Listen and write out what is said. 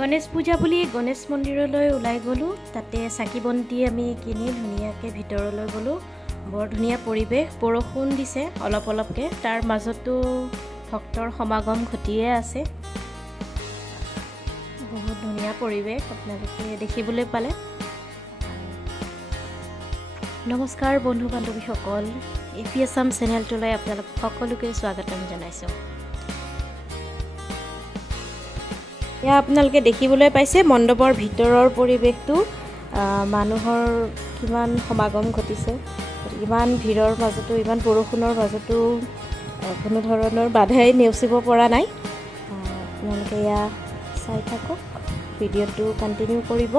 গণেশ পূজা বুলি গণেশ মন্দিৰলৈ ওলাই গ'লোঁ। তাতে চাকি বন্তি আমি কিনি ধুনীয়াকৈ ভিতৰলৈ গ'লোঁ। বৰ ধুনীয়া পৰিৱেশ, বৰষুণ দিছে অলপ অলপকৈ, তাৰ মাজতো ভক্তৰ সমাগম ঘটিয়ে আছে। বহুত ধুনীয়া পৰিৱেশ আপোনালোকে দেখিবলৈ পালে। নমস্কাৰ বন্ধু বান্ধৱীসকল, এপি আছাম চেনেলটোলৈ আপোনালোক সকলোকে স্বাগতম জনাইছোঁ। এয়া আপোনালোকে দেখিবলৈ পাইছে মণ্ডপৰ ভিতৰৰ পৰিৱেশটো, মানুহৰ কিমান সমাগম ঘটিছে। ইমান ভিৰৰ মাজতো, ইমান বৰষুণৰ মাজতো কোনো ধৰণৰ বাধাই নেওচিব পৰা নাই। আপোনালোকে এয়া চাই থাকক, ভিডিঅ'টো কণ্টিনিউ কৰিব।